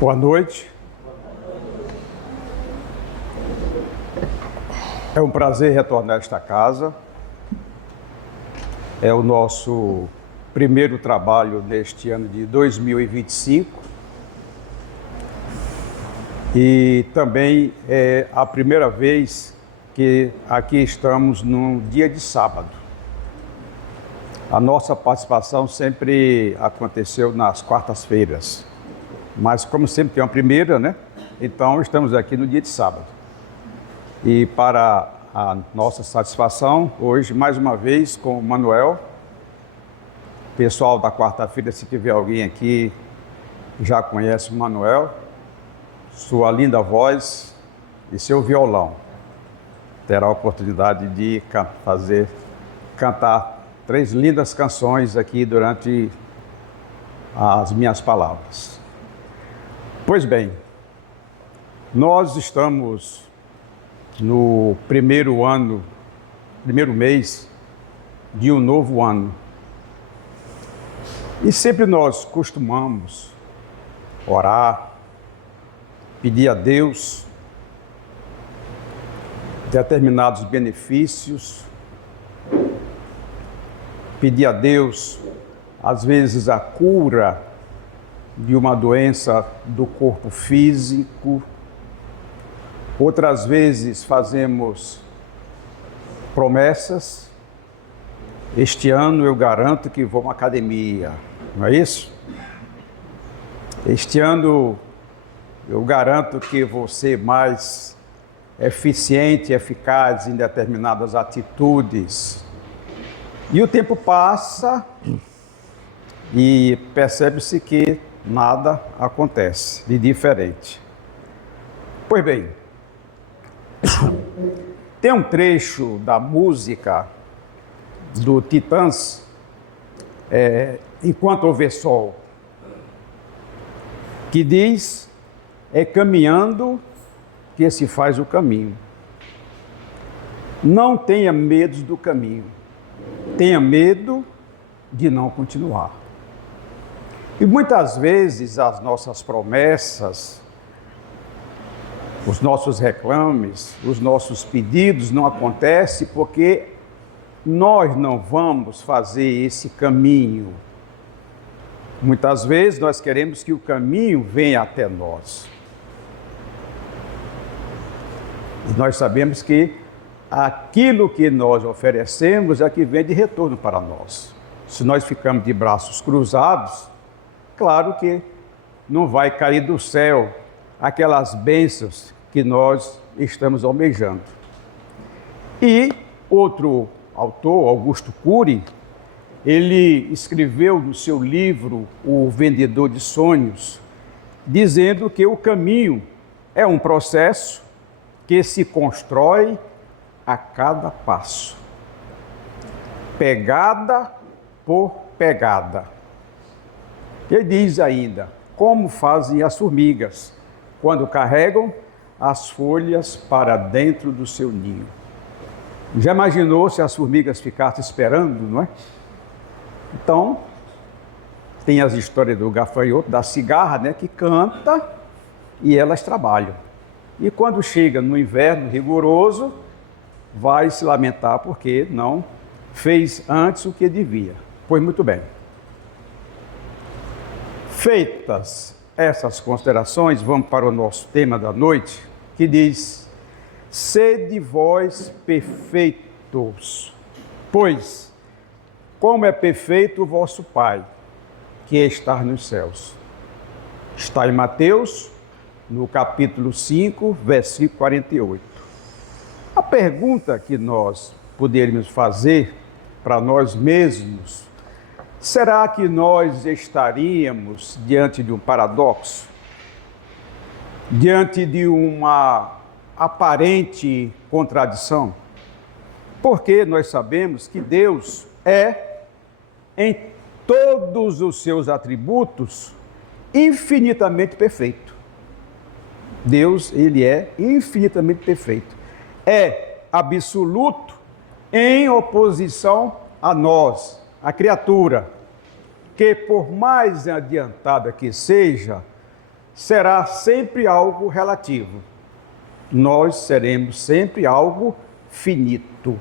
Boa noite. É um prazer retornar a esta casa. É o nosso primeiro trabalho neste ano de 2025. E também é a primeira vez que aqui estamos num dia de sábado. A nossa participação sempre aconteceu nas quartas-feiras. Mas como sempre tem uma primeira, né? Então estamos aqui no dia de sábado. E para a nossa satisfação, hoje mais uma vez com o Manuel. Pessoal da quarta-feira, se tiver alguém aqui já conhece o Manuel, sua linda voz e seu violão. Terá a oportunidade de cantar 3 lindas canções aqui durante as minhas palavras. Pois bem, nós estamos no primeiro mês de um novo ano. E sempre nós costumamos orar, pedir a Deus determinados benefícios, pedir a Deus, às vezes, a cura de uma doença do corpo físico. Outras vezes fazemos promessas. Este ano eu garanto que vou à academia, não é isso? Este ano eu garanto que vou ser mais eficiente e eficaz em determinadas atitudes. E o tempo passa e percebe-se que nada acontece de diferente. Pois bem, tem um trecho da música do Titãs, Enquanto Houver Sol, que diz: é caminhando que se faz o caminho. Não tenha medo do caminho, tenha medo de não continuar. E muitas vezes as nossas promessas, os nossos reclames, os nossos pedidos não acontecem porque nós não vamos fazer esse caminho. Muitas vezes nós queremos que o caminho venha até nós. E nós sabemos que aquilo que nós oferecemos é que vem de retorno para nós. Se nós ficamos de braços cruzados, claro que não vai cair do céu aquelas bênçãos que nós estamos almejando. E outro autor, Augusto Cury, ele escreveu no seu livro O Vendedor de Sonhos, dizendo que o caminho é um processo que se constrói a cada passo, pegada por pegada. Ele diz ainda, como fazem as formigas quando carregam as folhas para dentro do seu ninho. Já imaginou se as formigas ficassem esperando, não é? Então, tem as histórias do gafanhoto, da cigarra, né, que canta e elas trabalham. E quando chega no inverno rigoroso, vai se lamentar porque não fez antes o que devia. Pois muito bem. Feitas essas considerações, vamos para o nosso tema da noite, que diz: sede vós perfeitos, pois como é perfeito o vosso Pai, que está nos céus. Está em Mateus, no capítulo 5, versículo 48. A pergunta que nós poderíamos fazer para nós mesmos: será que nós estaríamos diante de um paradoxo? Diante de uma aparente contradição? Porque nós sabemos que Deus é, em todos os seus atributos, infinitamente perfeito. Deus, ele é infinitamente perfeito. É absoluto em oposição a nós, a criatura, que por mais adiantada que seja, será sempre algo relativo. Nós seremos sempre algo finito.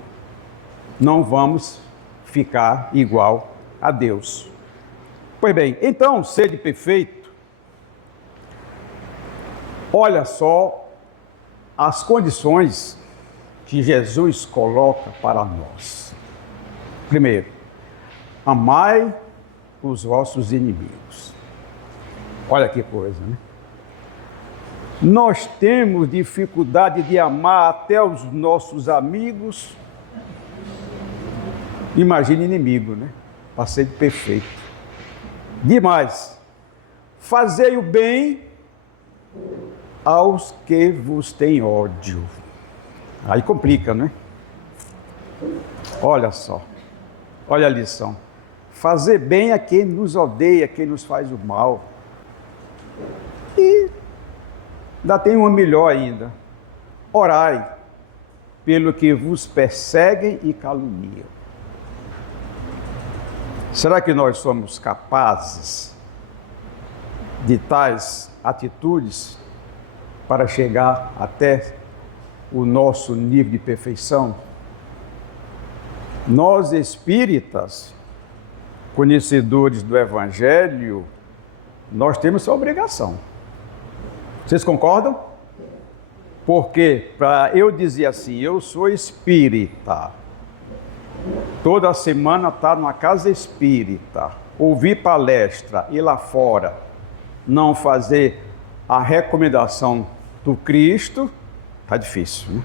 Não vamos ficar igual a Deus. Pois bem, então, sede perfeito, olha só as condições que Jesus coloca para nós. Primeiro, amai os vossos inimigos. Olha que coisa, né? Nós temos dificuldade de amar até os nossos amigos. Imagine inimigo, né? Para ser perfeito. Demais. Fazei o bem aos que vos têm ódio. Aí complica, né? Olha só. Olha a lição. Fazer bem a quem nos odeia, quem nos faz o mal. E ainda tem uma melhor ainda. Orai pelo que vos perseguem e caluniam. Será que nós somos capazes de tais atitudes para chegar até o nosso nível de perfeição? Nós espíritas, conhecedores do Evangelho, nós temos essa obrigação. Vocês concordam? Porque para eu dizer assim, eu sou espírita, toda semana estar numa casa espírita, ouvir palestra e lá fora não fazer a recomendação do Cristo, está difícil, né?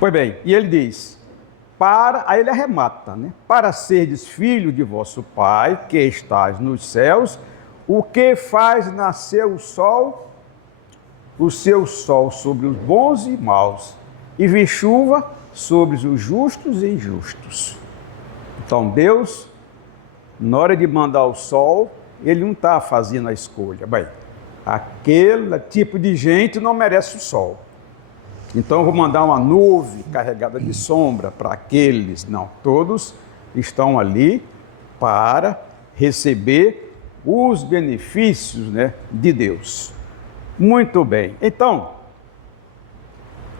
Pois bem, e ele diz, aí ele arremata, né? Para serdes filho de vosso Pai, que estás nos céus, o que faz nascer o seu sol sobre os bons e maus, e vir chuva sobre os justos e injustos. Então Deus, na hora de mandar o sol, ele não está fazendo a escolha. Bem, aquele tipo de gente não merece o sol. Então eu vou mandar uma nuvem carregada de sombra para aqueles. Não, todos estão ali para receber os benefícios, né, de Deus. Muito bem. Então,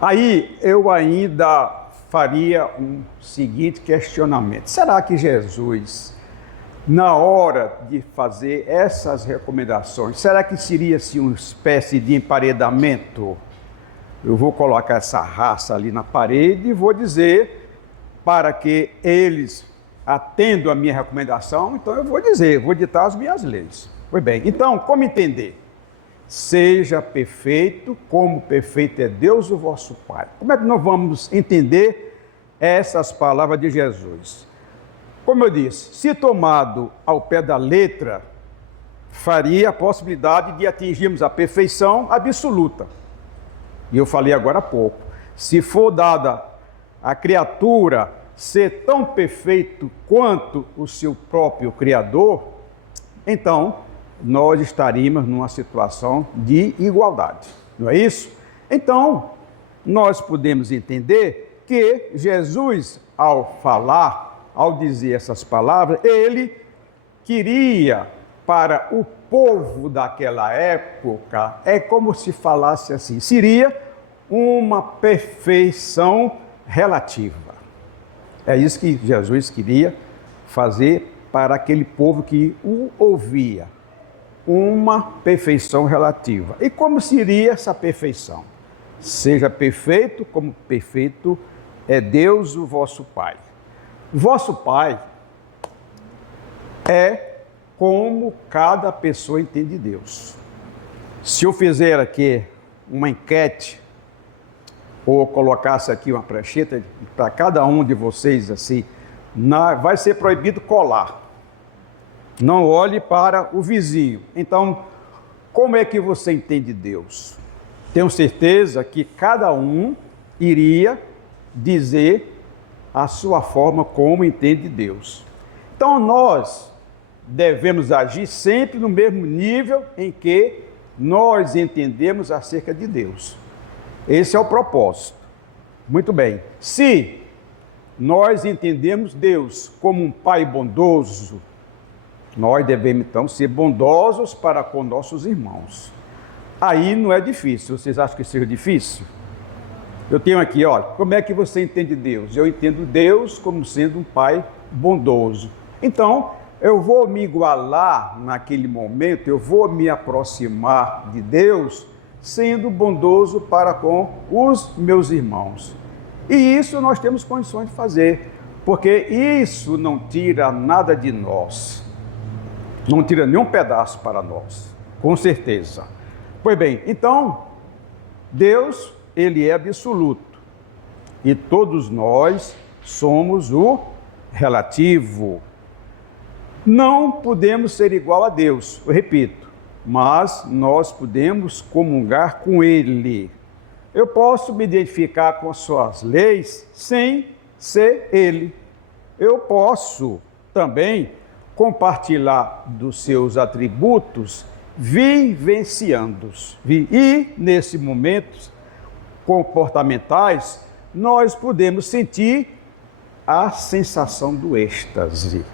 aí eu ainda faria um seguinte questionamento. Será que Jesus, na hora de fazer essas recomendações, será que seria assim, uma espécie de emparedamento? Eu vou colocar essa raça ali na parede e vou dizer para que eles atendam a minha recomendação, então eu vou dizer, vou ditar as minhas leis. Pois bem, então, como entender? Seja perfeito, como perfeito é Deus, o vosso Pai. Como é que nós vamos entender essas palavras de Jesus? Como eu disse, se tomado ao pé da letra, faria a possibilidade de atingirmos a perfeição absoluta. E eu falei agora há pouco, se for dada a criatura ser tão perfeito quanto o seu próprio Criador, então nós estaríamos numa situação de igualdade, não é isso? Então, nós podemos entender que Jesus, ao falar, ao dizer essas palavras, ele queria para o povo daquela época, é como se falasse assim, seria uma perfeição relativa. É isso que Jesus queria fazer para aquele povo que o ouvia. Uma perfeição relativa. E como seria essa perfeição? Seja perfeito como perfeito é Deus, o vosso Pai. Vosso Pai é como cada pessoa entende Deus. Se eu fizer aqui uma enquete, ou colocasse aqui uma prancheta para cada um de vocês assim, vai ser proibido colar. Não olhe para o vizinho. Então, como é que você entende Deus? Tenho certeza que cada um iria dizer a sua forma como entende Deus. Então, nós devemos agir sempre no mesmo nível em que nós entendemos acerca de Deus. Esse é o propósito. Muito bem. Se nós entendemos Deus como um Pai bondoso, nós devemos então ser bondosos para com nossos irmãos. Aí não é difícil. Vocês acham que seja difícil? Eu tenho aqui, olha, como é que você entende Deus? Eu entendo Deus como sendo um Pai bondoso. Então, eu vou me igualar naquele momento, eu vou me aproximar de Deus sendo bondoso para com os meus irmãos. E isso nós temos condições de fazer, porque isso não tira nada de nós, não tira nenhum pedaço para nós, com certeza. Pois bem, então, Deus, Ele é absoluto, e todos nós somos o relativo. Não podemos ser igual a Deus, eu repito, mas nós podemos comungar com Ele. Eu posso me identificar com as suas leis sem ser Ele. Eu posso também compartilhar dos seus atributos, vivenciando-os. E, nesse momento comportamentais, nós podemos sentir a sensação do êxtase.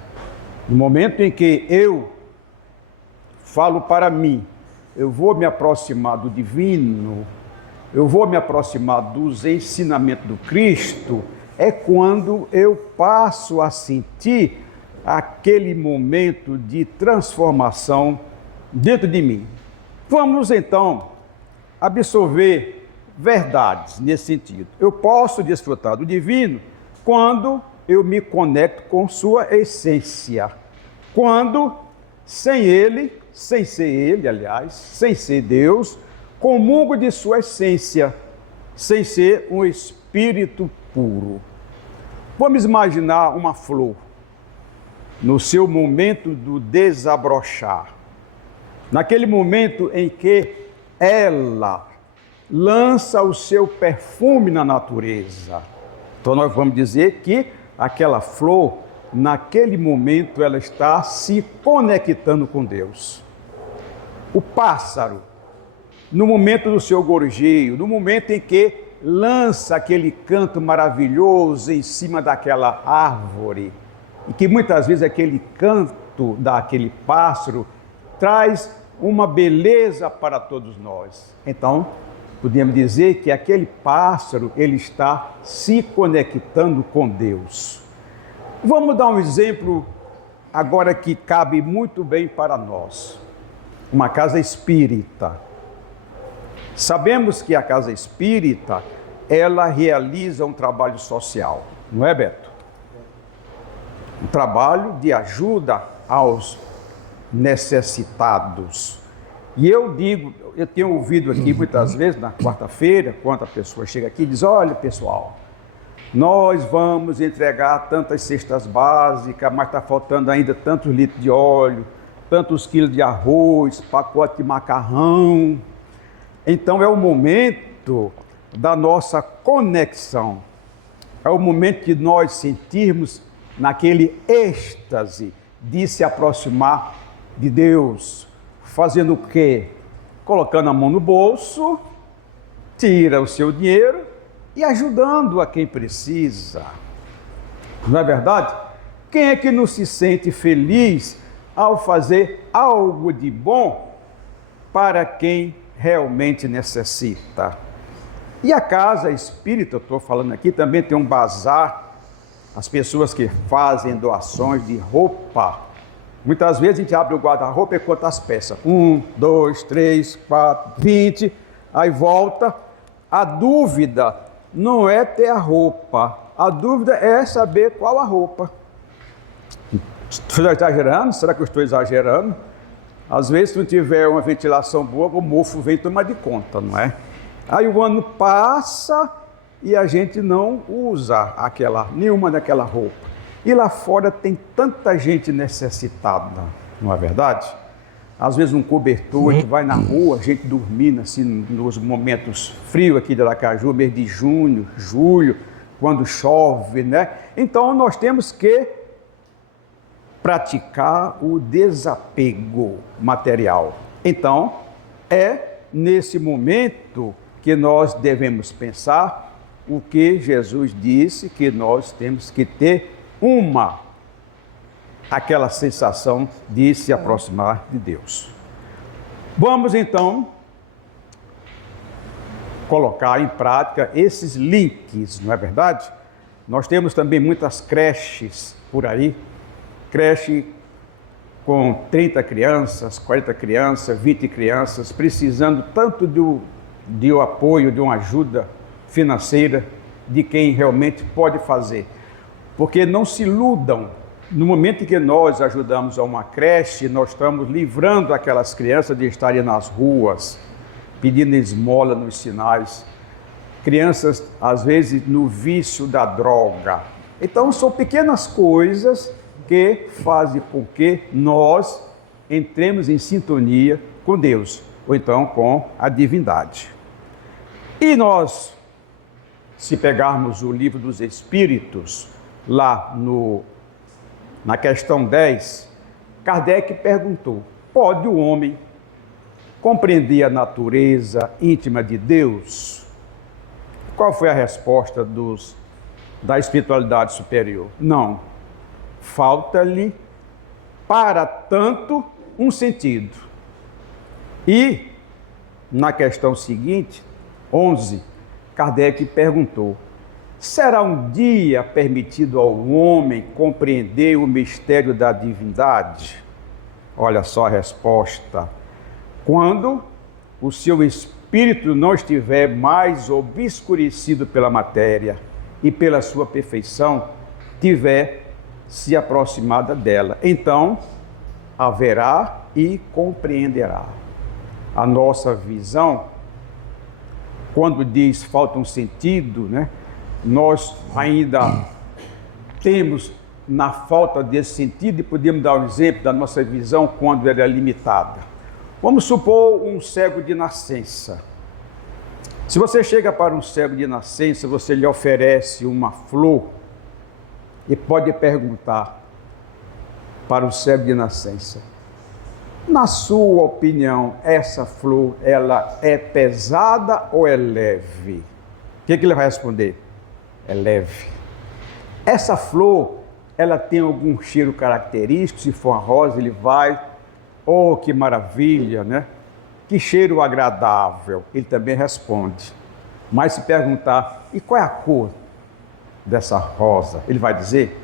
No momento em que eu falo para mim, eu vou me aproximar do divino, eu vou me aproximar dos ensinamentos do Cristo, é quando eu passo a sentir aquele momento de transformação dentro de mim. Vamos então absorver verdades nesse sentido. Eu posso desfrutar do divino quando eu me conecto com sua essência. Quando, sem ele, sem ser ele, aliás, sem ser Deus, comungo de sua essência, sem ser um espírito puro. Vamos imaginar uma flor no seu momento do desabrochar, naquele momento em que ela lança o seu perfume na natureza. Então nós vamos dizer que aquela flor, naquele momento, ela está se conectando com Deus. O pássaro, no momento do seu gorjeio, no momento em que lança aquele canto maravilhoso em cima daquela árvore, e que muitas vezes aquele canto daquele pássaro traz uma beleza para todos nós. Então, podemos dizer que aquele pássaro, ele está se conectando com Deus. Vamos dar um exemplo agora que cabe muito bem para nós. Uma casa espírita. Sabemos que a casa espírita, ela realiza um trabalho social, não é, Beto? Um trabalho de ajuda aos necessitados. E eu digo, eu tenho ouvido aqui muitas vezes, na quarta-feira, quando a pessoa chega aqui e diz, olha pessoal, nós vamos entregar tantas cestas básicas, mas está faltando ainda tantos litros de óleo, tantos quilos de arroz, pacote de macarrão. Então é o momento da nossa conexão, é o momento de nós sentirmos naquele êxtase de se aproximar de Deus. Fazendo o quê? Colocando a mão no bolso, tira o seu dinheiro e ajudando a quem precisa. Não é verdade? Quem é que não se sente feliz ao fazer algo de bom para quem realmente necessita? E a casa espírita, eu estou falando aqui, também tem um bazar. As pessoas que fazem doações de roupa, muitas vezes a gente abre o guarda-roupa e conta as peças. 1, 2, 3, 4, 20, aí volta. A dúvida não é ter a roupa, a dúvida é saber qual a roupa. Estou exagerando? Será que eu estou exagerando? Às vezes, se não tiver uma ventilação boa, o mofo vem tomar de conta, não é? Aí o ano passa e a gente não usa nenhuma daquela roupa. E lá fora tem tanta gente necessitada, não é verdade? Às vezes um cobertor, a gente vai na rua, a gente dormindo assim nos momentos frios aqui de Aracaju, mês de junho, julho, quando chove, né? Então nós temos que praticar o desapego material. Então, é nesse momento que nós devemos pensar o que Jesus disse, que nós temos que ter aquela sensação de se aproximar de Deus. Vamos então colocar em prática esses links, não é verdade? Nós temos também muitas creches por aí, creche com 30 crianças, 40 crianças, 20 crianças, precisando tanto de apoio, de uma ajuda financeira, de quem realmente pode fazer. Porque não se iludam, no momento em que nós ajudamos a uma creche, nós estamos livrando aquelas crianças de estarem nas ruas, pedindo esmola nos sinais. Crianças, às vezes, no vício da droga. Então, são pequenas coisas que fazem com que nós entremos em sintonia com Deus, ou então com a divindade. E nós, se pegarmos o livro dos Espíritos, lá na questão 10, Kardec perguntou: pode o homem compreender a natureza íntima de Deus? Qual foi a resposta da espiritualidade superior? Não. Falta-lhe, para tanto, um sentido. E, na questão seguinte, 11, Kardec perguntou: será um dia permitido ao homem compreender o mistério da divindade? Olha só a resposta: quando o seu espírito não estiver mais obscurecido pela matéria e pela sua perfeição tiver se aproximada dela, então haverá e compreenderá. A nossa visão, quando diz falta um sentido, né? Nós ainda temos na falta desse sentido, e podemos dar um exemplo da nossa visão quando ela é limitada. Vamos supor um cego de nascença. Se você chega para um cego de nascença, você lhe oferece uma flor e pode perguntar para o cego de nascença: na sua opinião, essa flor, ela é pesada ou é leve? O que ele vai responder? É leve. Essa flor, ela tem algum cheiro característico? Se for uma rosa, ele vai: oh, que maravilha, né? Que cheiro agradável. Ele também responde. Mas se perguntar: e qual é a cor dessa rosa? Ele vai dizer?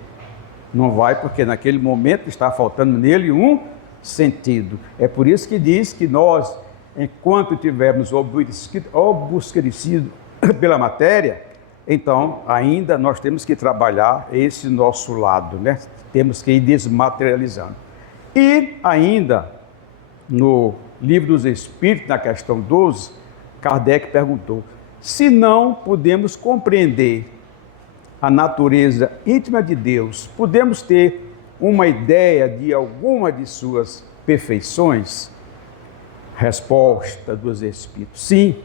Não vai, porque naquele momento está faltando nele um sentido. É por isso que diz que nós, enquanto tivermos obscurecido pela matéria, então ainda nós temos que trabalhar esse nosso lado, né? Temos que ir desmaterializando. E ainda no Livro dos Espíritos, na questão 12, Kardec perguntou: se não podemos compreender a natureza íntima de Deus, podemos ter uma ideia de alguma de suas perfeições? Resposta dos Espíritos: sim,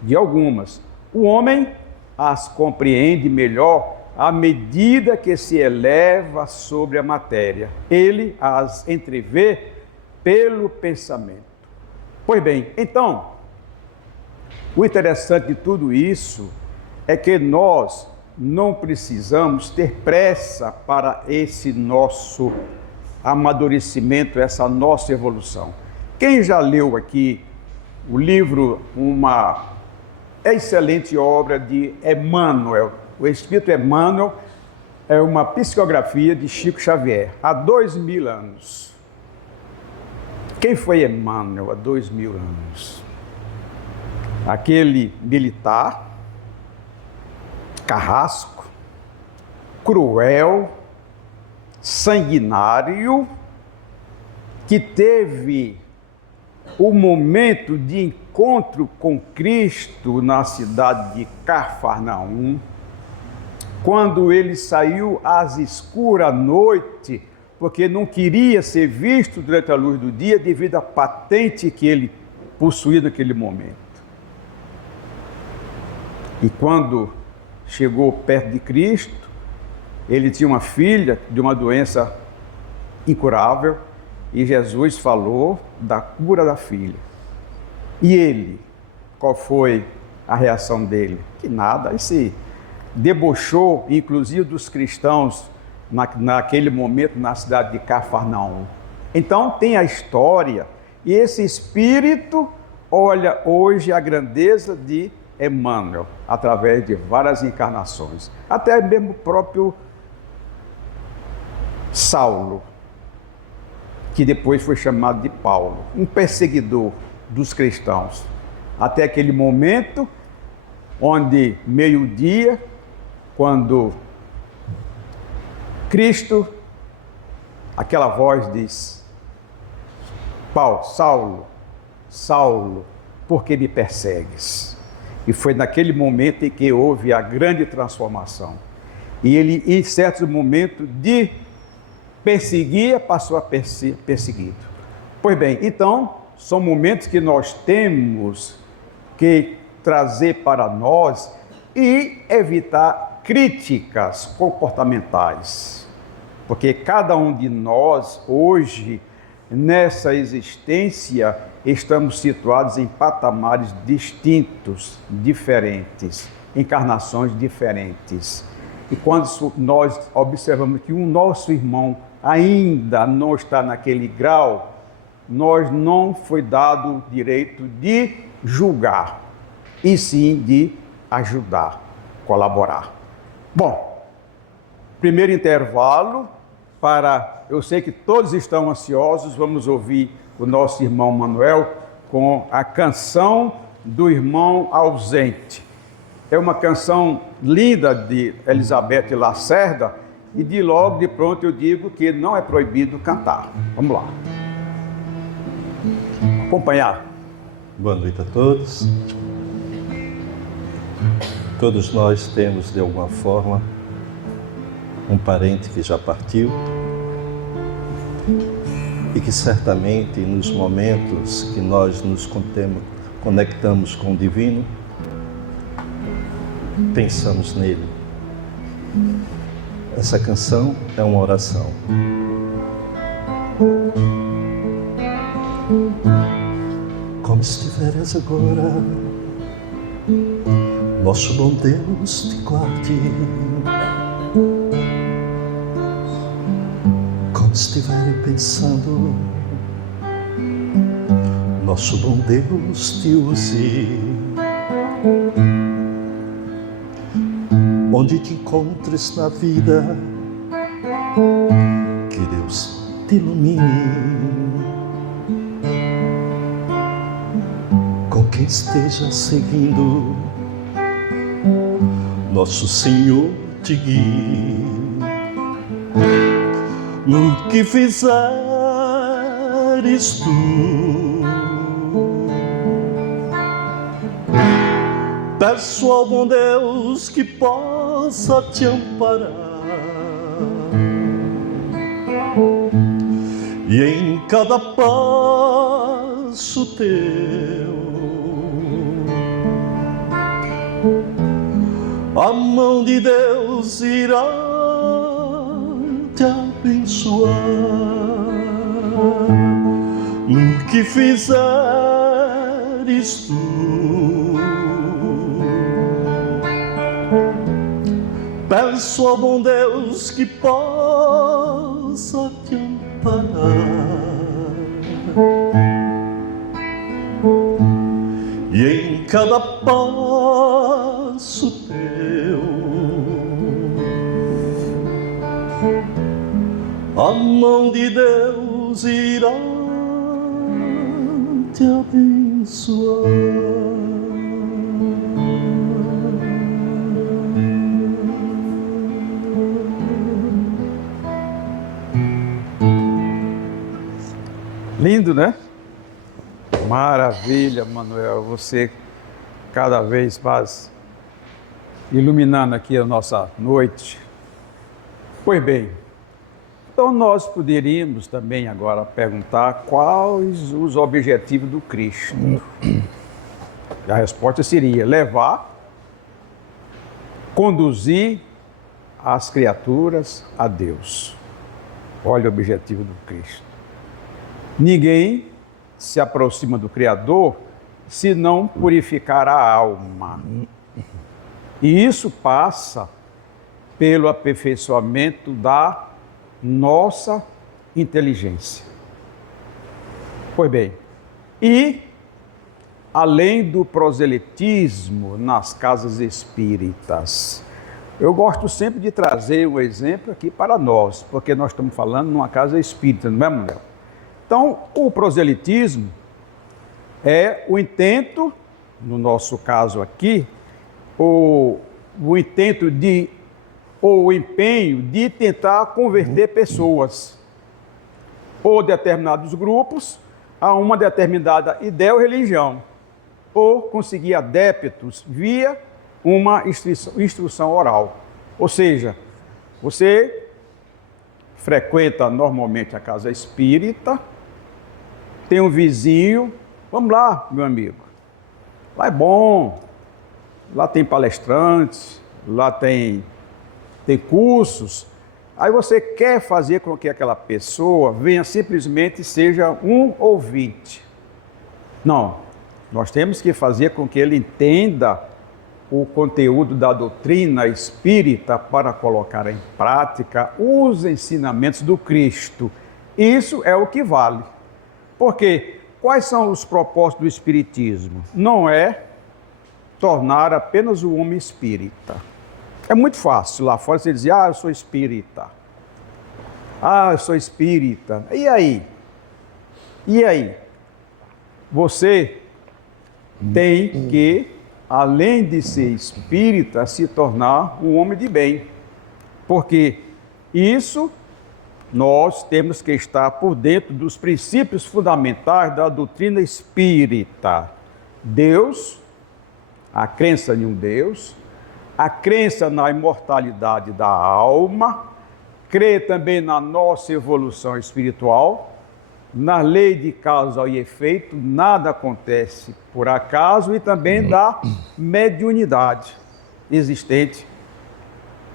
de algumas. O homem as compreende melhor à medida que se eleva sobre a matéria. Ele as entrevê pelo pensamento. Pois bem, então, o interessante de tudo isso é que nós não precisamos ter pressa para esse nosso amadurecimento, essa nossa evolução. Quem já leu aqui o livro, uma excelente obra de Emmanuel, o Espírito Emmanuel, é uma psicografia de Chico Xavier, há 2000 anos. Quem foi Emmanuel há 2000 anos? Aquele militar, carrasco, cruel, sanguinário, que teve o momento de encontro com Cristo na cidade de Cafarnaum, quando ele saiu às escuras à noite, porque não queria ser visto durante a luz do dia devido à patente que ele possuía naquele momento. E quando chegou perto de Cristo, ele tinha uma filha de uma doença incurável, e Jesus falou da cura da filha. E ele, qual foi a reação dele? Que nada, ele se debochou, inclusive dos cristãos, naquele momento na cidade de Cafarnaum. Então tem a história, e esse espírito olha hoje a grandeza de Emmanuel, através de várias encarnações. Até mesmo o próprio Saulo, que depois foi chamado de Paulo, um perseguidor dos cristãos. Até aquele momento, onde meio-dia, quando Cristo, aquela voz diz: Paulo, Saulo, Saulo, por que me persegues? E foi naquele momento em que houve a grande transformação. E ele, em certos momentos de perseguia, passou a perseguido. Pois bem, então, são momentos que nós temos que trazer para nós e evitar críticas comportamentais. Porque cada um de nós, hoje, nessa existência, estamos situados em patamares distintos, diferentes, encarnações diferentes. E quando nós observamos que o nosso irmão ainda não está naquele grau, nós não foi dado o direito de julgar, e sim de ajudar, colaborar. Bom, primeiro intervalo, eu sei que todos estão ansiosos, vamos ouvir o nosso irmão Manuel com a canção do irmão ausente. É uma canção linda de Elizabeth Lacerda e de pronto eu digo que não é proibido cantar. Vamos lá. Acompanhar. Boa noite a todos. Todos nós temos, de alguma forma, um parente que já partiu e que certamente nos momentos que nós nos conectamos com o Divino, pensamos nele. Essa canção é uma oração. Como estiveres agora, nosso bom Deus te guarde. Como estiver pensando, nosso bom Deus te use. Onde te encontres na vida, que Deus te ilumine. Com quem esteja seguindo, nosso Senhor te guie. No que fizeres tu, peço ao bom Deus que possa te amparar, e em cada passo teu a mão de Deus irá te abençoar. No que fizeres tu, peço ao bom Deus que possa te amparar, e em cada passo teu a mão de Deus irá te abençoar. Lindo, né? Maravilha, Manuel. Você cada vez mais iluminando aqui a nossa noite. Pois bem, então nós poderíamos também agora perguntar quais os objetivos do Cristo. A resposta seria levar, conduzir as criaturas a Deus. Olha o objetivo do Cristo. Ninguém se aproxima do Criador se não purificar a alma. E isso passa pelo aperfeiçoamento da nossa inteligência. Pois bem, e além do proselitismo nas casas espíritas. Eu gosto sempre de trazer o exemplo aqui para nós, porque nós estamos falando numa casa espírita, não é, Manuel? Então, o proselitismo é o intento, no nosso caso aqui, o intento de, ou o empenho de tentar converter pessoas ou determinados grupos a uma determinada ideia ou religião, ou conseguir adeptos via uma instrução oral. Ou seja, você frequenta normalmente a casa espírita, tem um vizinho, vamos lá, meu amigo, lá é bom, lá tem palestrantes, lá tem cursos. Aí você quer fazer com que aquela pessoa venha simplesmente seja um ouvinte. Não, nós temos que fazer com que ele entenda o conteúdo da doutrina espírita para colocar em prática os ensinamentos do Cristo. Isso é o que vale. Porque quais são os propósitos do Espiritismo? Não é tornar apenas o homem espírita. É muito fácil lá fora você dizer, eu sou espírita. Eu sou espírita. E aí? E aí? Você tem que, além de ser espírita, se tornar um homem de bem. Porque isso nós temos que estar por dentro dos princípios fundamentais da doutrina espírita. Deus, a crença em um Deus, a crença na imortalidade da alma, crer também na nossa evolução espiritual, na lei de causa e efeito, nada acontece por acaso, e também da mediunidade existente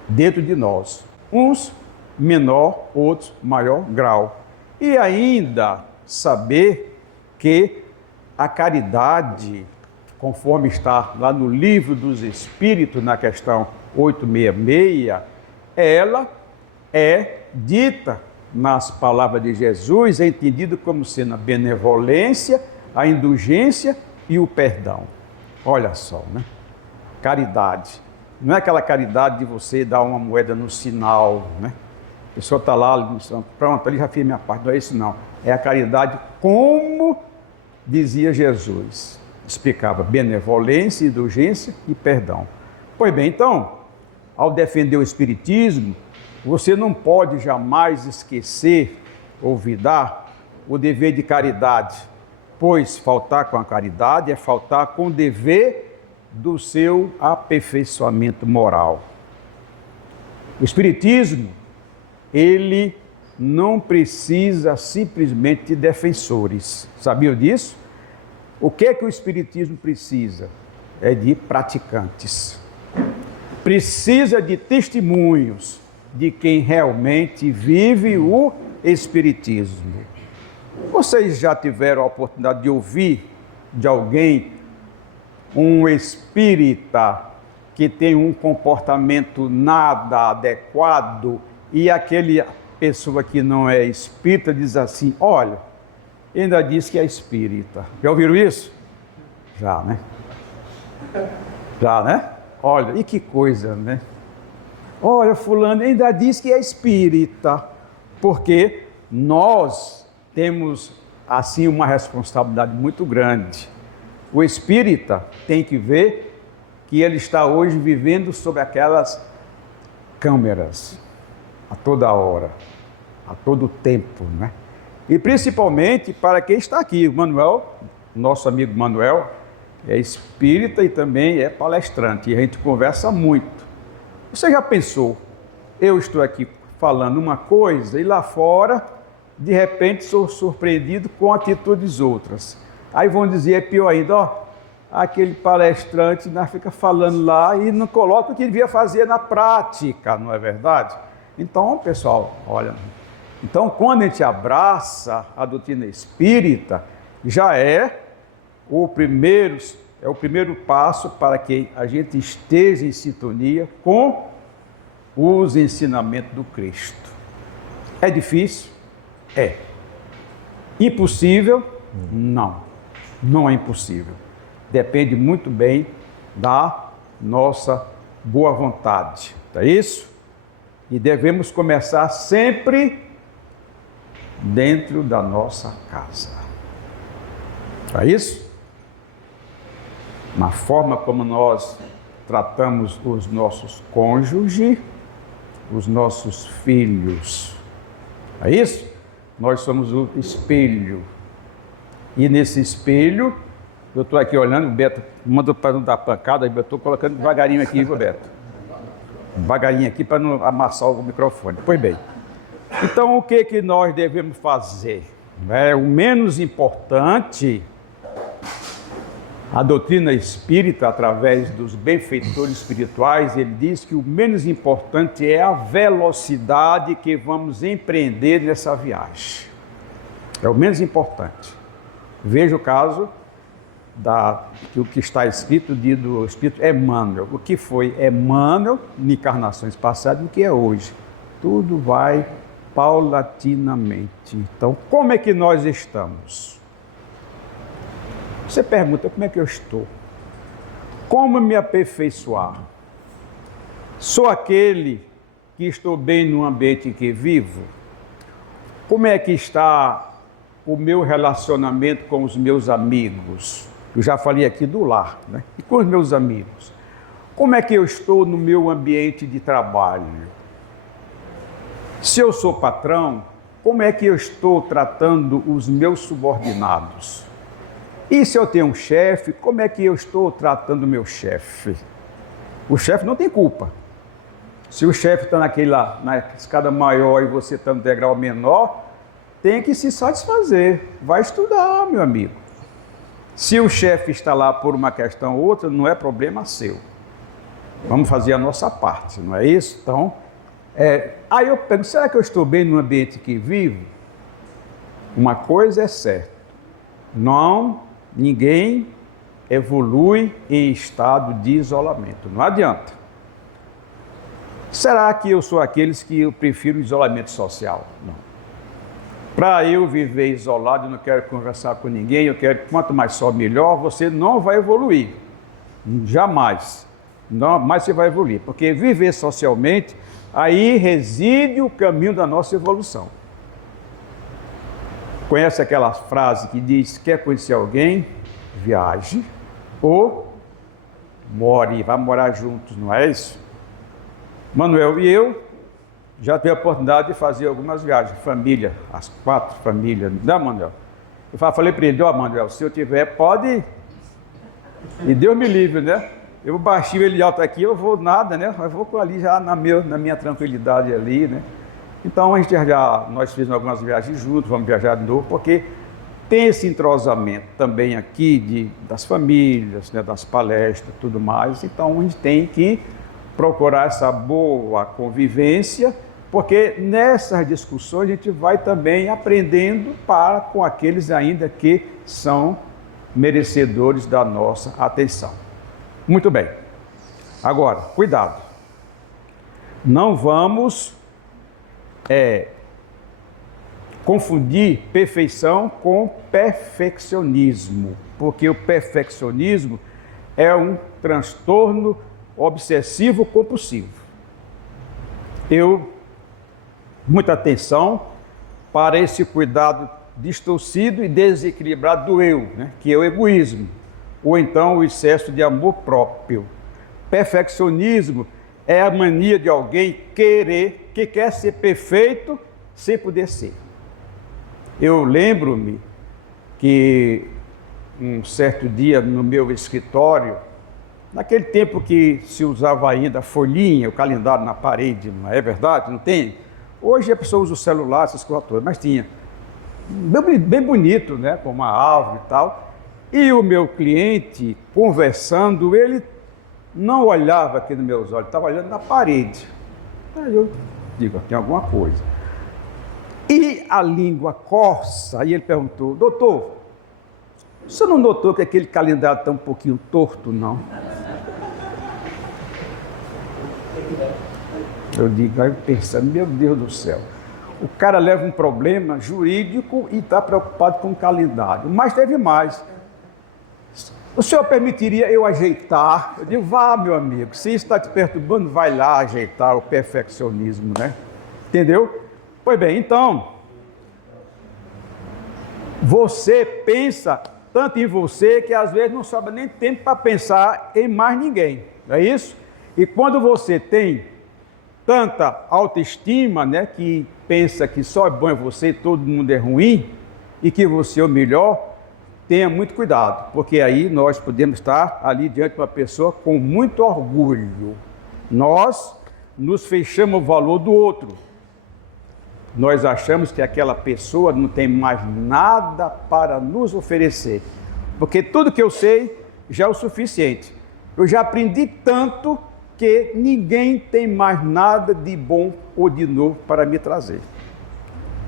dentro de nós. Uns menor, outros maior grau. E ainda saber que a caridade, conforme está lá no Livro dos Espíritos, na questão 866, ela é dita nas palavras de Jesus, é entendido como sendo a benevolência, a indulgência e o perdão. Olha só, né? Caridade. Não é aquela caridade de você dar uma moeda no sinal, né? A pessoa está lá, pronto, ali já fiz minha parte. Não é isso não. É a caridade como dizia Jesus. Explicava benevolência, indulgência e perdão. Pois bem, então, ao defender o Espiritismo, você não pode jamais esquecer, olvidar o dever de caridade, pois faltar com a caridade é faltar com o dever do seu aperfeiçoamento moral. O Espiritismo, ele não precisa simplesmente de defensores. Sabiam disso? O que é que o Espiritismo precisa? É de praticantes. Precisa de testemunhos de quem realmente vive o Espiritismo. Vocês já tiveram a oportunidade de ouvir de alguém, um espírita, que tem um comportamento nada adequado, e aquela pessoa que não é espírita diz assim, olha, ainda diz que é espírita. Já ouviram isso? Já, né? Já, né? Olha, e que coisa, né? Olha, fulano ainda diz que é espírita, porque nós temos, assim, uma responsabilidade muito grande. O espírita tem que ver que ele está hoje vivendo sob aquelas câmeras, a toda hora, a todo tempo, né? E principalmente para quem está aqui, o Manuel, nosso amigo Manuel, é espírita e também é palestrante, e a gente conversa muito. Você já pensou, eu estou aqui falando uma coisa e lá fora, de repente sou surpreendido com atitudes outras. Aí vão dizer, é pior ainda, ó, aquele palestrante fica falando lá e não coloca o que devia fazer na prática, não é verdade? Então, pessoal, olha, então quando a gente abraça a doutrina espírita, já é o primeiro passo para que a gente esteja em sintonia com os ensinamentos do Cristo. É difícil? É. Impossível? Não, não é impossível. depende muito bem da nossa boa vontade. É isso? E devemos começar sempre dentro da nossa casa. É isso? Na forma como nós tratamos os nossos cônjuges, os nossos filhos. É isso? Nós somos o espelho. E nesse espelho, eu estou aqui olhando, o Beto manda para não dar pancada, eu estou colocando devagarinho aqui, viu, Beto? Devagarinho aqui para não amassar o microfone. Pois bem. Então, o que nós devemos fazer? O menos importante, a doutrina espírita, através dos benfeitores espirituais, ele diz que o menos importante é a velocidade que vamos empreender nessa viagem. É o menos importante. Veja o caso do que está escrito do Espírito Emmanuel. O que foi Emmanuel em encarnações passadas e o que é hoje. Tudo vai paulatinamente. Então, como é que nós estamos? Você pergunta, como é que eu estou? Como me aperfeiçoar? Sou aquele que estou bem no ambiente em que vivo? Como é que está o meu relacionamento com os meus amigos? Eu já falei aqui do lar, né? E com os meus amigos? Como é que eu estou no meu ambiente de trabalho? Se eu sou patrão, como é que eu estou tratando os meus subordinados? E se eu tenho um chefe, como é que eu estou tratando o meu chefe? O chefe não tem culpa. Se o chefe está na escada maior e você está no degrau menor, tem que se satisfazer. Vai estudar, meu amigo. Se o chefe está lá por uma questão ou outra, não é problema seu. Vamos fazer a nossa parte, não é isso? Então, aí eu pergunto, será que eu estou bem no ambiente que vivo? Uma coisa é certa, ninguém evolui em estado de isolamento, não adianta. Será que eu sou aqueles que eu prefiro isolamento social? Não. Para eu viver isolado, eu não quero conversar com ninguém, eu quero quanto mais só melhor, você não vai evoluir, jamais. Não, mas você vai evoluir, porque viver socialmente, aí reside o caminho da nossa evolução. Conhece aquela frase que diz, quer conhecer alguém? Viaje ou more, vai morar juntos, não é isso? Manuel e eu já tive a oportunidade de fazer algumas viagens, família, as 4 famílias, não, Manuel? Eu falei para ele, Manuel, se eu tiver, pode, e Deus me livre, né? Eu baixei ele alto aqui, eu vou nada, né? Eu vou ali já na minha tranquilidade ali, né? Então nós fizemos algumas viagens juntos, vamos viajar de novo, porque tem esse entrosamento também aqui das famílias, né, das palestras e tudo mais. Então a gente tem que procurar essa boa convivência, porque nessas discussões a gente vai também aprendendo com aqueles ainda que são merecedores da nossa atenção. Muito bem. Agora, cuidado. Não vamos confundir perfeição com perfeccionismo, porque o perfeccionismo é um transtorno obsessivo compulsivo. Muita atenção para esse cuidado distorcido e desequilibrado do eu, né? Que é o egoísmo, ou então o excesso de amor próprio. Perfeccionismo é a mania de alguém que quer ser perfeito sem poder ser. Eu lembro-me que um certo dia no meu escritório, naquele tempo que se usava ainda folhinha, o calendário na parede, não é verdade? Não tem? Hoje a pessoa usa o celular, essas coisas todas, mas tinha. Bem bonito, né? Com uma árvore e tal. E o meu cliente, conversando, ele não olhava aqui nos meus olhos, estava olhando na parede. Aí eu digo, tem alguma coisa. E a língua coça, aí ele perguntou, doutor, você não notou que aquele calendário está um pouquinho torto, não? Eu digo, aí pensando, meu Deus do céu, o cara leva um problema jurídico e está preocupado com o calendário. Mas teve mais. O senhor permitiria eu ajeitar? Eu digo, vá, meu amigo, se isso está te perturbando, vai lá ajeitar o perfeccionismo, né? Entendeu? Pois bem, então, você pensa tanto em você que às vezes não sobra nem tempo para pensar em mais ninguém, não é isso? E quando você tem tanta autoestima, né, que pensa que só é bom é você, todo mundo é ruim, e que você é o melhor, tenha muito cuidado, porque aí nós podemos estar ali diante de uma pessoa com muito orgulho. Nós nos fechamos o valor do outro. Nós achamos que aquela pessoa não tem mais nada para nos oferecer, porque tudo que eu sei já é o suficiente. Eu já aprendi tanto que ninguém tem mais nada de bom ou de novo para me trazer.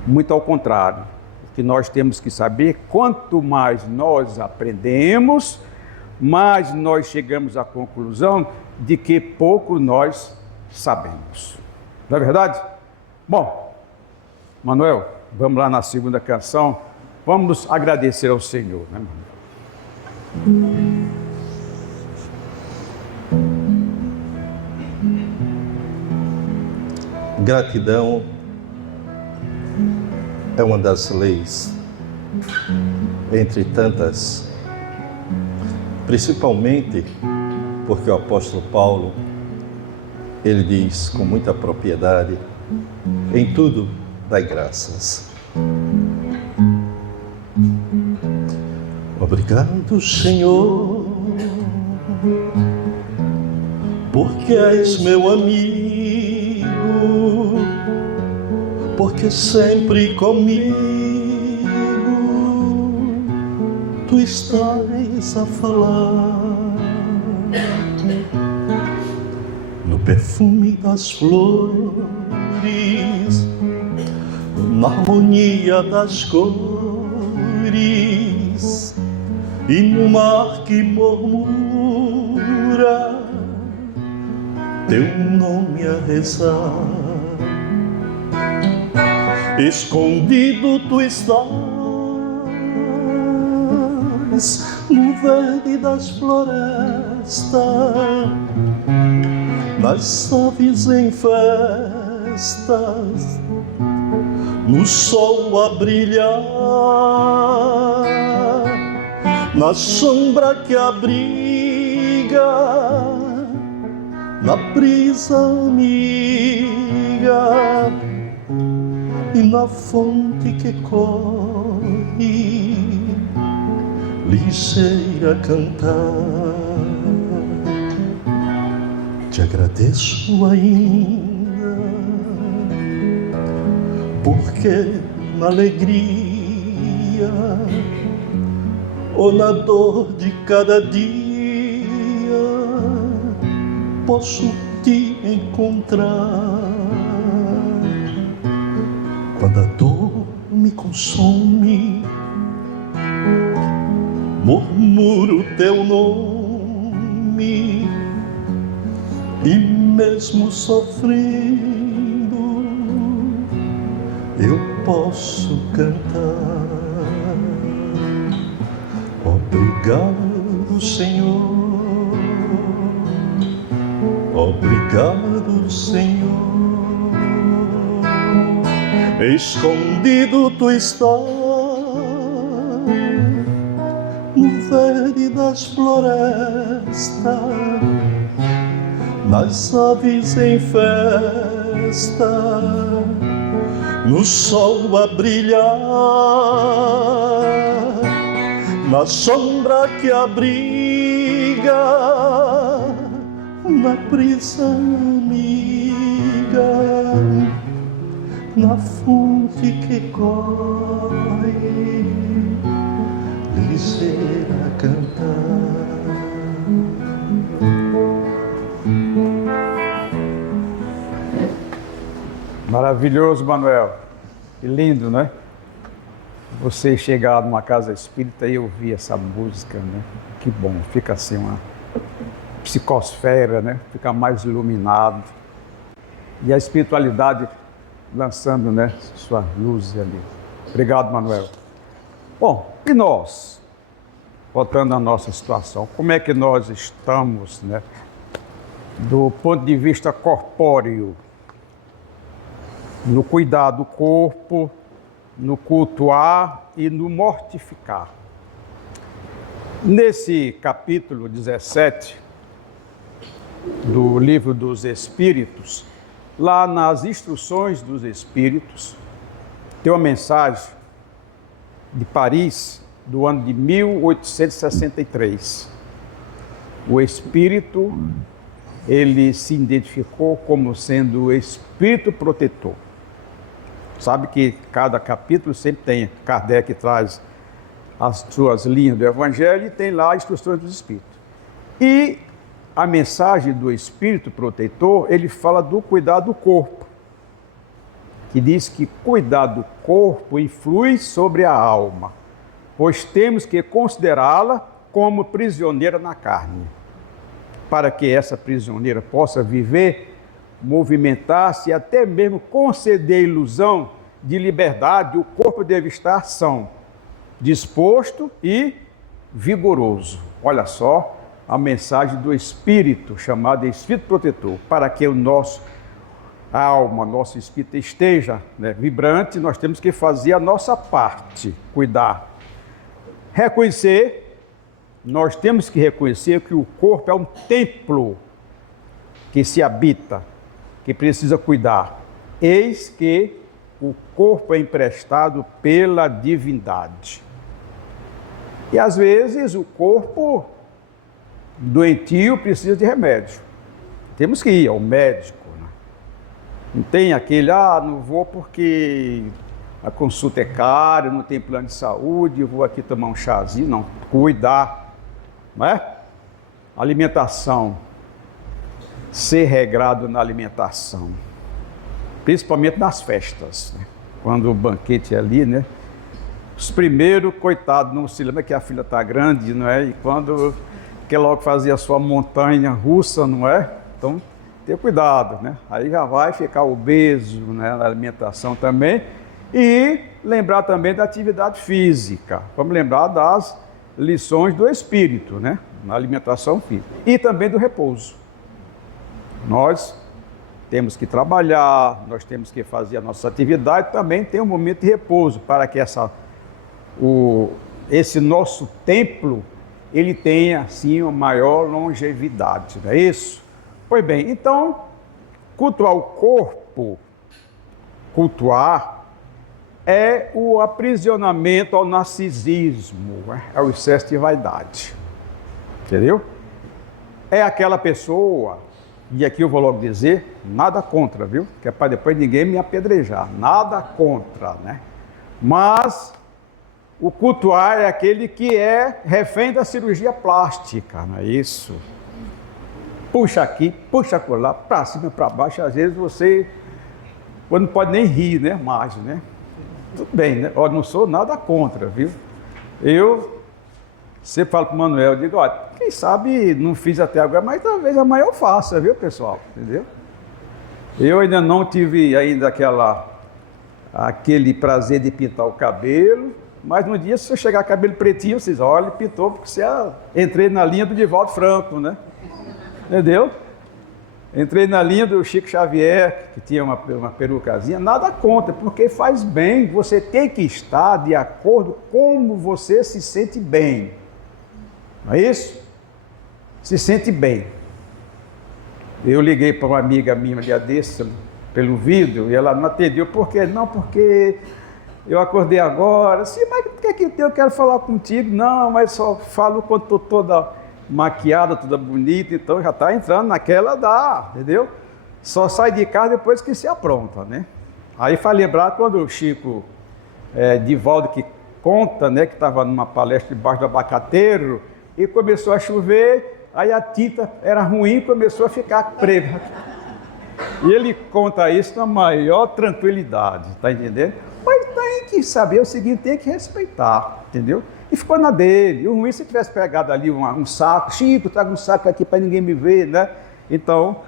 Muito ao contrário, o que nós temos que saber, quanto mais nós aprendemos, mais nós chegamos à conclusão de que pouco nós sabemos. Não é verdade? Bom, Manuel, vamos lá na segunda canção, vamos nos agradecer ao Senhor, né, Manuel? Gratidão é uma das leis, entre tantas, principalmente porque o apóstolo Paulo, ele diz com muita propriedade, em tudo dai graças. Obrigado, Senhor, porque és meu amigo, porque sempre comigo tu estás a falar. No perfume das flores, na harmonia das cores e no mar que murmura teu nome a rezar. Escondido tu estás no verde das florestas, nas aves em festas, no sol a brilhar, na sombra que abriga, na brisa amiga e na fonte que corre, ligeira a cantar. Te agradeço ainda, porque na alegria ou na dor de cada dia posso te encontrar. Quando a dor me consome, murmuro teu nome e mesmo sofrendo eu posso cantar. Obrigado, Senhor, obrigado, Senhor. Escondido tu estás no verde das florestas, nas aves em festa, no sol a brilhar, na sombra que abriga, na brisa amiga, na fonte que corre, ligeira a cantar. Maravilhoso, Manuel. Que lindo, né? Você chegar numa casa espírita e ouvir essa música, né? Que bom, fica assim uma psicosfera, né? Fica mais iluminado. E a espiritualidade lançando, né, sua luz ali. Obrigado, Manuel. Bom, e nós? voltando à nossa situação, como é que nós estamos, né? Do ponto de vista corpóreo, no cuidar do corpo, no cultuar e no mortificar. Nesse capítulo 17 do livro dos Espíritos, lá nas instruções dos Espíritos, tem uma mensagem de Paris, do ano de 1863. O Espírito, ele se identificou como sendo o Espírito protetor. Sabe que cada capítulo sempre tem, Kardec traz as suas linhas do Evangelho e tem lá as instruções dos Espíritos. E a mensagem do Espírito protetor, ele fala do cuidado do corpo, que diz que cuidar do corpo influi sobre a alma, pois temos que considerá-la como prisioneira na carne. Para que essa prisioneira possa viver, movimentar-se e até mesmo conceder a ilusão de liberdade, o corpo deve estar são, disposto e vigoroso. Olha só a mensagem do Espírito, chamado Espírito Protetor, para que a alma, nosso espírito esteja, né, vibrante, nós temos que fazer a nossa parte, cuidar. Nós temos que reconhecer que o corpo é um templo que se habita, que precisa cuidar. Eis que o corpo é emprestado pela divindade. E às vezes o corpo doentio precisa de remédio. Temos que ir ao médico. Né? Não tem aquele, não vou porque a consulta é cara, não tem plano de saúde, eu vou aqui tomar um chazinho. Não, cuidar. Não é? Alimentação. Ser regrado na alimentação. Principalmente nas festas. Né? Quando o banquete é ali, né? Os primeiros, coitado, não se lembra que a filha está grande, não é? E quando quer logo fazer a sua montanha russa, não é? Então, ter cuidado, né? Aí já vai ficar obeso, né? Na alimentação também. E lembrar também da atividade física. Vamos lembrar das lições do Espírito, né? Na alimentação física. E também do repouso. Nós temos que trabalhar, nós temos que fazer a nossa atividade, também tem um momento de repouso, para que esse nosso templo, ele tenha, assim, uma maior longevidade, não é isso? Pois bem, então, cultuar o corpo, é o aprisionamento ao narcisismo, ao excesso de vaidade, entendeu? É aquela pessoa, e aqui eu vou logo dizer, nada contra, viu? Que é para depois ninguém me apedrejar, nada contra, né? Mas o cultuar é aquele que é refém da cirurgia plástica, não é isso? Puxa aqui, puxa lá, para cima, para baixo, às vezes você não pode nem rir, né? Mais, né? Tudo bem, né? Eu não sou nada contra, viu? Você fala para o Manuel, eu digo, olha, quem sabe não fiz até agora, mas talvez amanhã eu faça, viu, pessoal? Entendeu? Eu ainda não tive aquele prazer de pintar o cabelo, mas no dia, se eu chegar com cabelo pretinho, vocês olham, pintou, porque você entrei na linha do Divaldo Franco, né? Entendeu? Entrei na linha do Chico Xavier, que tinha uma perucazinha, nada contra, porque faz bem, você tem que estar de acordo com como você se sente bem. Não é isso? Se sente bem. Eu liguei para uma amiga minha, dia desse, pelo vídeo, e ela não atendeu. Por quê? Não, porque eu acordei agora. Sim, mas o que é que eu quero falar contigo? Não, mas só falo quando estou toda maquiada, toda bonita, então já está entrando naquela entendeu? Só sai de casa depois que se apronta, né? Aí faz lembrar quando o Chico Divaldo, que conta, né, que estava numa palestra debaixo do abacateiro, e começou a chover, aí a tinta era ruim, começou a ficar preta. E ele conta isso na maior tranquilidade, tá entendendo? Mas tem que saber o seguinte, tem que respeitar, entendeu? E ficou na dele. O ruim se tivesse pegado ali um saco, Chico, traga um saco aqui para ninguém me ver, né? Então,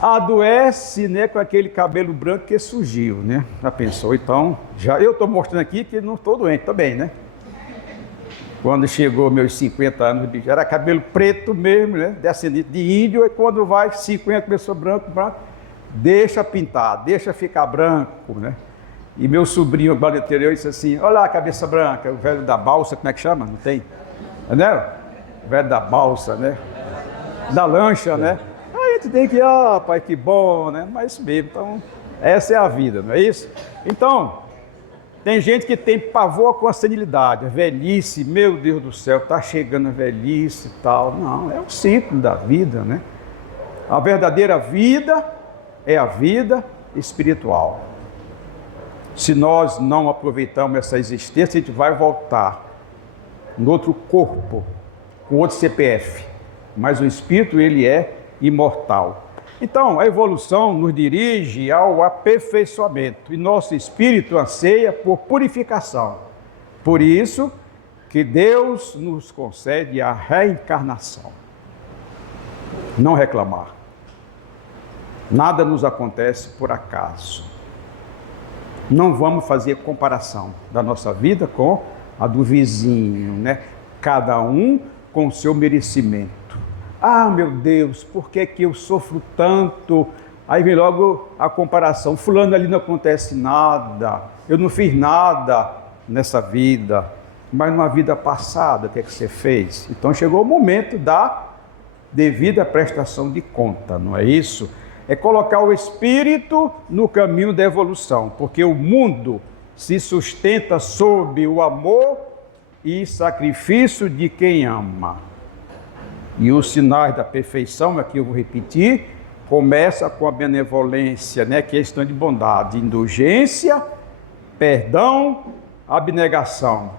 adoece, né, com aquele cabelo branco que surgiu, né? Já pensou? Então, eu estou mostrando aqui que não estou doente, estou bem, né? Quando chegou meus 50 anos, bicho, era cabelo preto mesmo, né? Descendente de índio, e quando vai 50 começou branco, deixa pintar, deixa ficar branco, né? E meu sobrinho, agora anterior, disse assim, olha lá a cabeça branca, o velho da balsa, como é que chama? Não tem? Entendeu? O velho da balsa, né? Da lancha, né? Aí a gente tem que, pai, que bom, né? Mas isso mesmo, então, essa é a vida, não é isso? Então, tem gente que tem pavor com a senilidade, a velhice, meu Deus do céu, está chegando a velhice e tal. Não, é um ciclo da vida, né? A verdadeira vida é a vida espiritual. Se nós não aproveitamos essa existência, a gente vai voltar no outro corpo, com outro CPF. Mas o espírito, ele é imortal. Então, a evolução nos dirige ao aperfeiçoamento e nosso espírito anseia por purificação. Por isso que Deus nos concede a reencarnação. Não reclamar. Nada nos acontece por acaso. Não vamos fazer comparação da nossa vida com a do vizinho, né? Cada um com o seu merecimento. Ah, meu Deus, por que que eu sofro tanto? Aí vem logo a comparação. Fulano ali não acontece nada. Eu não fiz nada nessa vida. Mas numa vida passada, o que é que você fez? Então chegou o momento da devida prestação de conta, não é isso? É colocar o espírito no caminho da evolução, porque o mundo se sustenta sob o amor e sacrifício de quem ama. E os sinais da perfeição, aqui eu vou repetir, começa com a benevolência, né? Questão de bondade, indulgência, perdão, abnegação,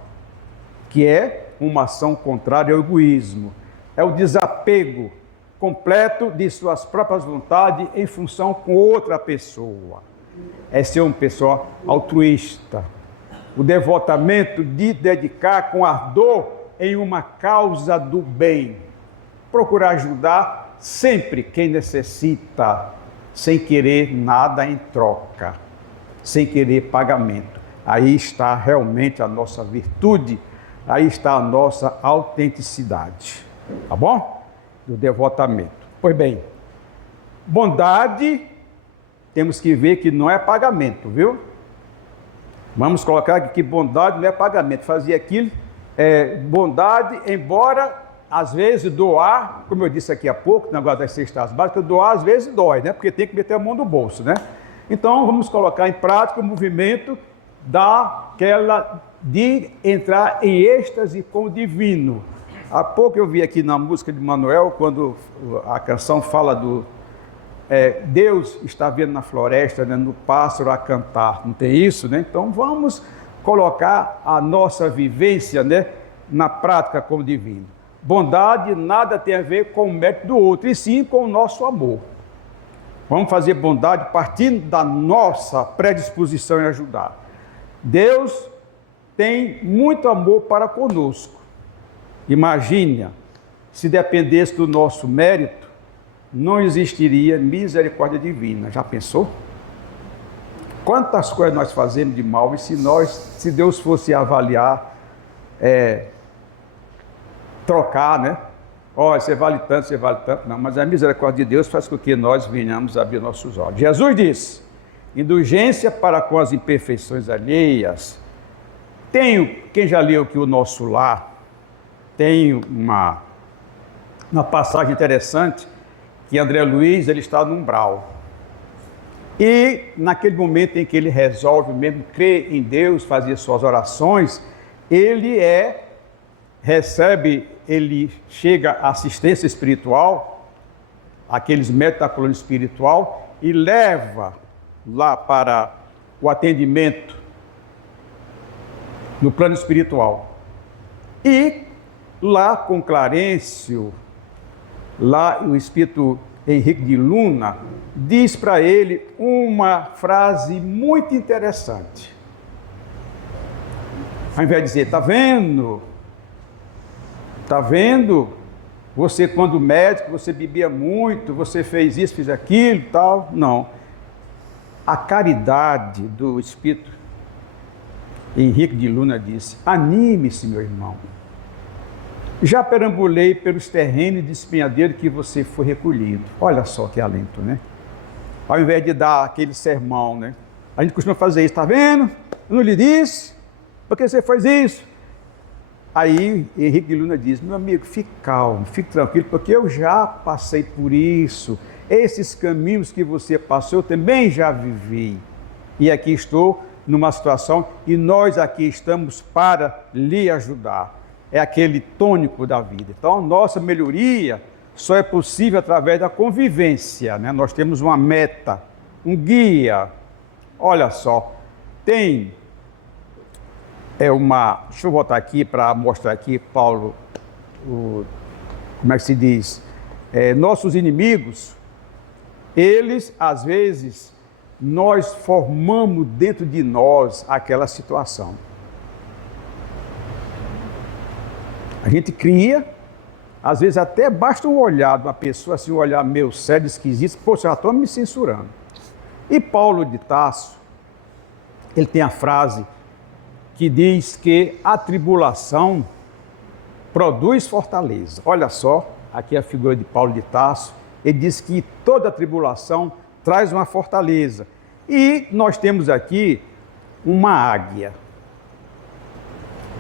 que é uma ação contrária ao egoísmo. É o desapego completo de suas próprias vontades em função com outra pessoa. É ser uma pessoa altruísta. O devotamento de dedicar com ardor em uma causa do bem. Procurar ajudar sempre quem necessita, sem querer nada em troca, sem querer pagamento. Aí está realmente a nossa virtude, aí está a nossa autenticidade. Tá bom? Do devotamento. Pois bem, bondade, temos que ver que não é pagamento, viu? Vamos colocar aqui que bondade não é pagamento. Fazer aquilo, bondade, embora às vezes doar, como eu disse aqui há pouco, no negócio das cestas básicas, doar às vezes dói, né? Porque tem que meter a mão no bolso, né? Então vamos colocar em prática o movimento de entrar em êxtase com o divino. Há pouco eu vi aqui na música de Manuel, quando a canção fala do Deus está vendo na floresta, né, no pássaro a cantar, não tem isso, né? Então vamos colocar a nossa vivência, né, na prática com o divino. Bondade nada tem a ver com o mérito do outro, e sim com o nosso amor. Vamos fazer bondade partindo da nossa predisposição em ajudar. Deus tem muito amor para conosco. Imagine, se dependesse do nosso mérito, não existiria misericórdia divina. Já pensou? Quantas coisas nós fazemos de mal, e se Deus fosse avaliar, trocar, né? Olha, você vale tanto, não, mas a misericórdia de Deus faz com que nós venhamos a abrir nossos olhos. Jesus disse, indulgência para com as imperfeições alheias. Quem já leu aqui o Nosso Lar, tem uma passagem interessante, que André Luiz, ele está no umbral. E naquele momento em que ele resolve mesmo crer em Deus, fazer suas orações, ele chega à assistência espiritual, aqueles métodos da colônia espiritual, e leva lá para o atendimento no plano espiritual. E lá com Clarencio, lá o espírito Henrique de Luna diz para ele uma frase muito interessante. Ao invés de dizer, tá vendo, você quando médico, você bebia muito, você fez isso, fez aquilo, tal, não. A caridade do espírito Henrique de Luna disse, anime-se, meu irmão. Já perambulei pelos terrenos de espinhadeiro que você foi recolhido. Olha só que alento, né? Ao invés de dar aquele sermão, né? A gente costuma fazer isso, tá vendo? Eu não lhe disse? Por que você faz isso? Aí Henrique de Luna diz, meu amigo, fique calmo, fique tranquilo, porque eu já passei por isso. Esses caminhos que você passou, eu também já vivi. E aqui estou numa situação, e nós aqui estamos para lhe ajudar. É aquele tônico da vida. Então, a nossa melhoria só é possível através da convivência, né? Nós temos uma meta, um guia. Olha só, tem deixa eu voltar aqui para mostrar aqui, Paulo, como é que se diz? Nossos inimigos, eles, às vezes, nós formamos dentro de nós aquela situação. A gente cria, às vezes até basta um olhar de uma pessoa, assim, um olhar meio sério, esquisito, poxa, já estou me censurando. E Paulo de Tarso, ele tem a frase que diz que a tribulação produz fortaleza. Olha só, aqui a figura de Paulo de Tarso, ele diz que toda tribulação traz uma fortaleza. E nós temos aqui uma águia.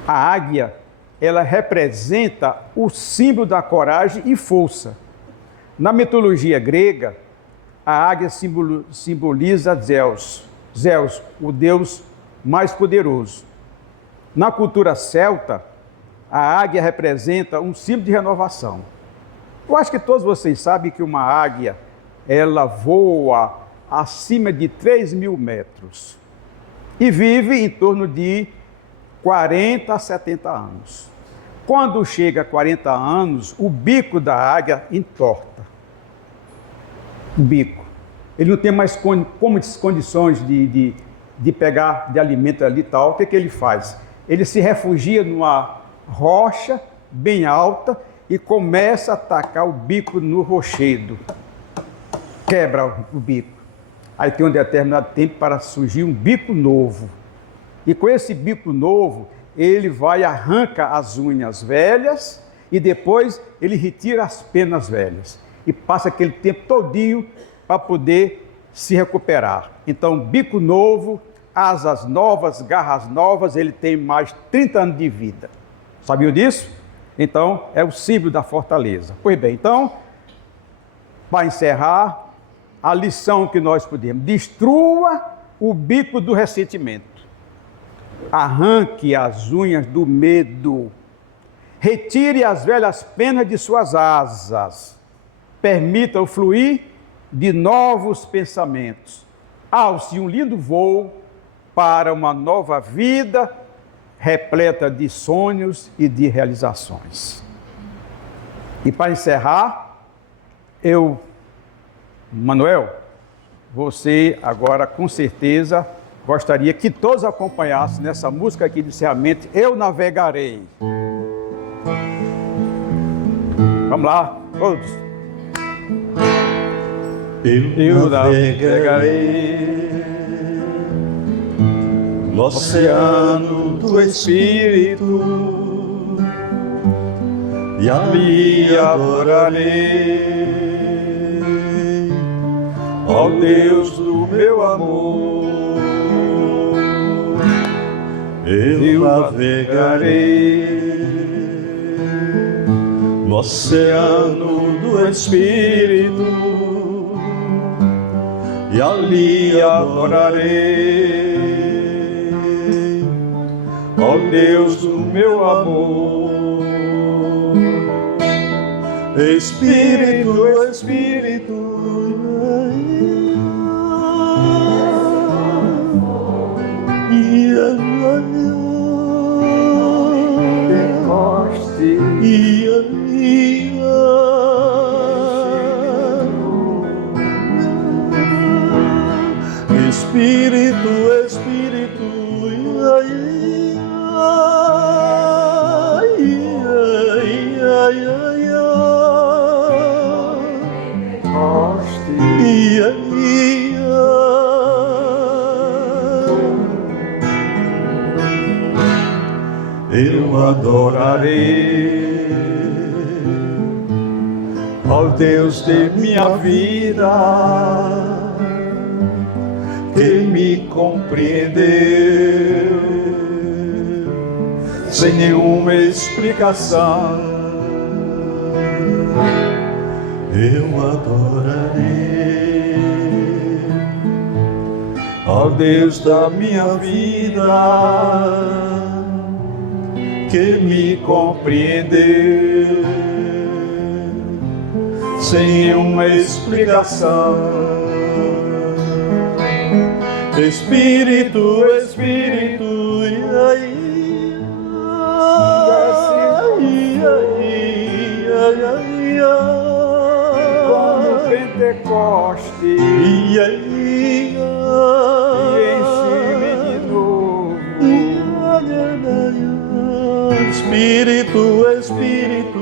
A águia, ela representa o símbolo da coragem e força. Na mitologia grega, a águia simboliza Zeus, o deus mais poderoso. Na cultura celta, a águia representa um símbolo de renovação. Eu acho que todos vocês sabem que uma águia, ela voa acima de 3.000 metros e vive em torno de 40 a 70 anos. Quando chega a 40 anos, o bico da águia entorta. O bico. Ele não tem mais condições de pegar de alimento ali e tal. O que ele faz? Ele se refugia numa rocha bem alta e começa a atacar o bico no rochedo. Quebra o bico. Aí tem um determinado tempo para surgir um bico novo. E com esse bico novo, ele vai arranca as unhas velhas e depois ele retira as penas velhas. E passa aquele tempo todinho para poder se recuperar. Então, bico novo, asas novas, garras novas, ele tem mais 30 anos de vida. Sabiam disso? Então, é o símbolo da fortaleza. Pois bem, então, para encerrar, a lição que nós podemos: destrua o bico do ressentimento, arranque as unhas do medo, retire as velhas penas de suas asas, permita o fluir de novos pensamentos, alce um lindo voo para uma nova vida repleta de sonhos e de realizações. E para encerrar, Manuel, você agora com certeza gostaria que todos acompanhassem nessa música aqui de encerramento, Eu Navegarei. Vamos lá, todos. Eu navegarei no oceano do Espírito e ali adorarei ao Deus do meu amor. Eu navegarei no oceano do Espírito e ali adorarei ao Deus do meu amor. Espírito, Espírito, Espírito, Espírito, eu adorarei ó Deus de minha vida, que me compreendeu sem nenhuma explicação. Eu adorarei, ó Deus da minha vida, que me compreendeu sem nenhuma explicação. Espírito, Espírito, como Pentecoste, e enche-me de novo. Espírito, Espírito,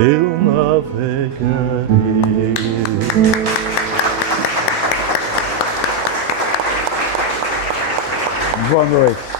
eu navegarei. Boa noite.